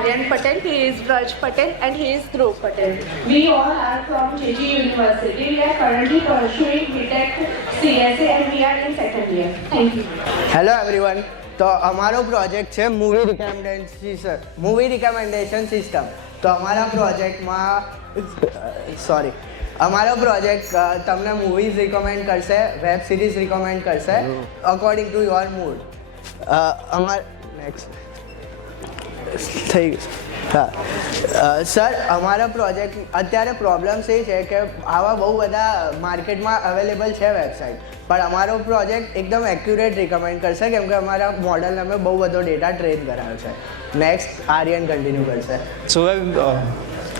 Aryan Patel, he is Raj Patel, and he is Dhruv Patel. We all are from JG University. We are currently pursuing BTech CSA and we are in second year. Thank you. Hello everyone. તો અમારો project છે movie recommendation system. તો અમારા project તમને movies recommend કરશે, web series recommend કરશે according to your mood. Next થઈ ગયું. હા સર, અમારા પ્રોજેક્ટ અત્યારે પ્રોબ્લેમ્સ એ છે કે આવા બહુ બધા માર્કેટમાં અવેલેબલ છે વેબસાઇટ, પણ અમારો પ્રોજેક્ટ એકદમ એક્યુરેટ રિકમેન્ડ કરશે કેમ કે અમારા મોડલને અમે બહુ બધો ડેટા ટ્રેન કરાવ્યો છે. નેક્સ્ટ આર્યન કન્ટિન્યુ કરશે.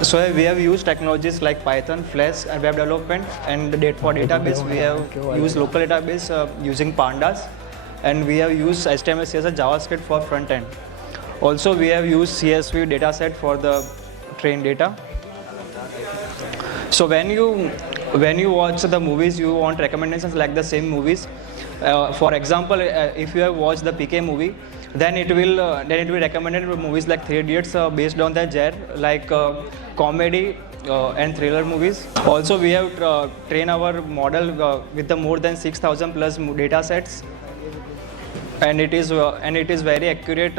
So we have used technologies like Python, Flash, and web development. And for database, we have used local database using pandas, and we have used HTML, CSS, JavaScript for front end. Also, we have used CSV dataset for the trained data. So when you watch the movies, you want recommendations like the same movies. For example, if you have watched the PK movie, then it will recommended movies like 3 Idiots based on the genre, like comedy and thriller movies. Also, we have trained our model with the more than 6,000 plus data sets, and it is very accurate.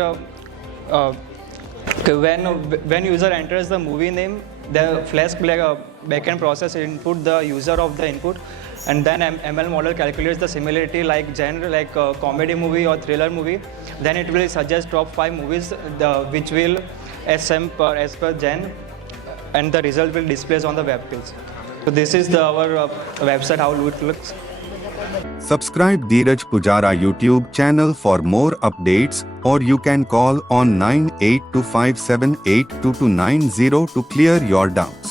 When user enters the movie name, the Flash backend process input the user of the input, and then ML model calculates the similarity like genre, like comedy movie or thriller movie. Then it will suggest top 5 movies which will as per genre, and the result will display on the web page. So this is our website, how it looks. Subscribe Dhiraj Poojara YouTube channel for more updates, or you can call on 9825782290 to clear your doubts.